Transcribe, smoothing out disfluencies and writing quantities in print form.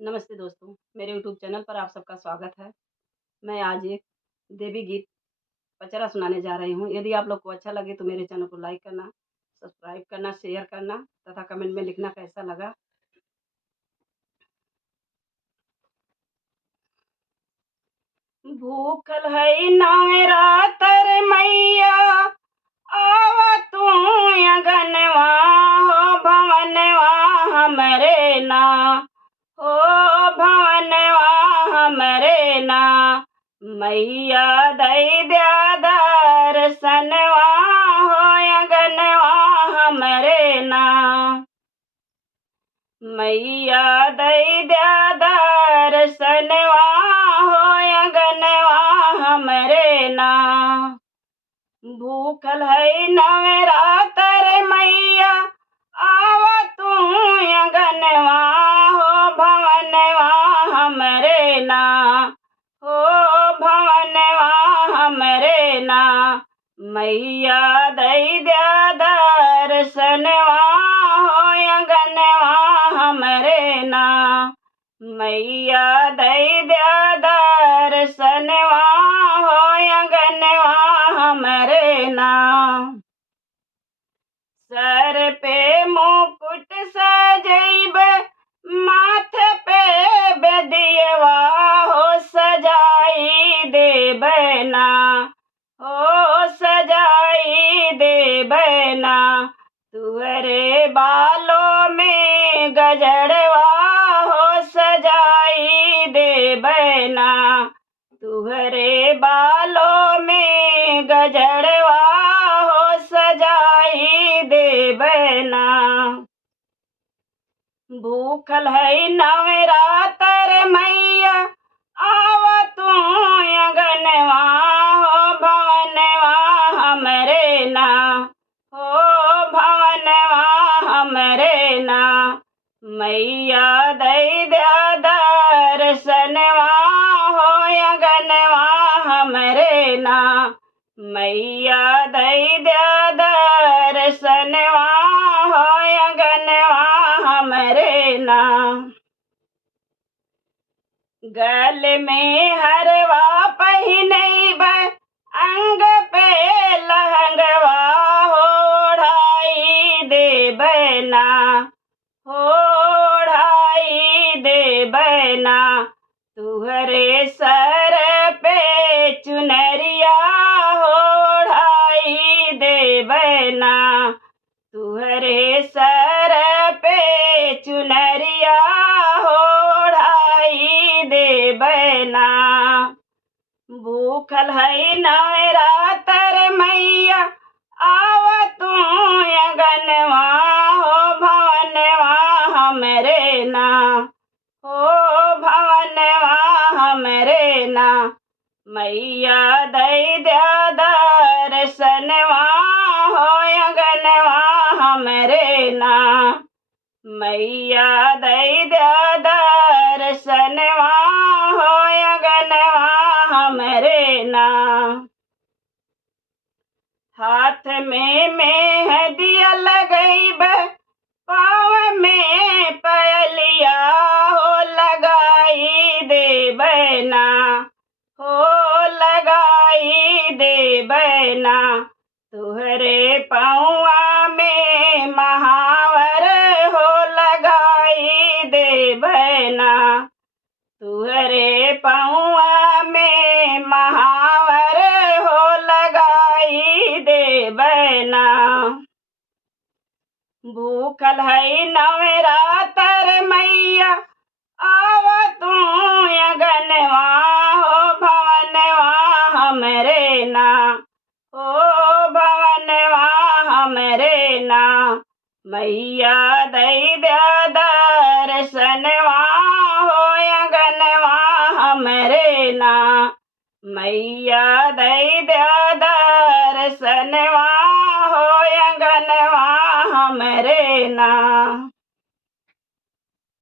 नमस्ते दोस्तों, मेरे यूट्यूब चैनल पर आप सबका स्वागत है। मैं आज एक देवी गीत पचरा सुनाने जा रही हूँ। यदि आप लोग को अच्छा लगे तो मेरे चैनल को लाइक करना, सब्सक्राइब करना, शेयर करना तथा कमेंट में लिखना कैसा लगा। भूखल है नवरातर मैया, आवा तू अगनवा हो भवनवा हमरे ना। हो भवनवा हमरे ना, मैया दई द्या दर्शनवा हो अगनवा हमरे ना। मैया दई द्या दर्शनवा हो अगनवा हमरे ना। भूखल है नवरातर मैया, आवा तू अगनवा हो भवनवा हमरे ना। हो भवनवा हमरे ना, मैया दई द्या दर्शनवा हो अगनवा हमरे ना। मैया दई द्या दर्शनवा हो अगनवा हमरे ना। सर पे मुकुट सजैब, माथे पे बेदियवा हो सजाई देबना। हो सजाई देबना, तुहरे बालों में गजरवा हो सजाई देबना। तुहरे बालों में गजरवा हो सजाई देबना। भूखल है नवरातर मैया, आवा तू अगनवा हो भवनवा हमरे ना। हो भवनवा हमरे ना, मैया दई द्या दर्शनवा हो अगनवा हमरे ना। मैया दई द्या दर्शनवा हो अगनवा हमरे ना। गल में हरवा पहिनैब, अंग पे लहंगवा हो ओढ़ाई देबना। हो ओढ़ाई देबना, तुहरे सर पे चुनरिया हो ओढ़ाई देबना। तुहरे सर पे चुनरिया हो ओढ़ाई देबना। भूखल है नवरातर मैया, आवा तू अगनवा हो भवनवा हमरे ना। हो भवनवा हमरे ना, मैया दई द्या दर्शनवा हो अगनवा हमरे ना। मैया दई द्या दर्शनवा हो अगनवा हमरे ना। हाथ में मेहंदिया लगैब, पाँव में पयलिया हो लगाई देबना। हो लगाई देबना, तुहरे पौआ में महावर हो लगाई देबना। तुहरे पौआ में महावर हो लगाई देबना। भूखल है नवरातर मैया, आवा तू अगनवा हो भवनवा हमरे ना। हो भवनवा हमरे ना, मैया दई द्या दर्शनवा हो अगनवा हमरे ना। मैया दई द्या दर्शनवा हो अगनवा हमरे ना।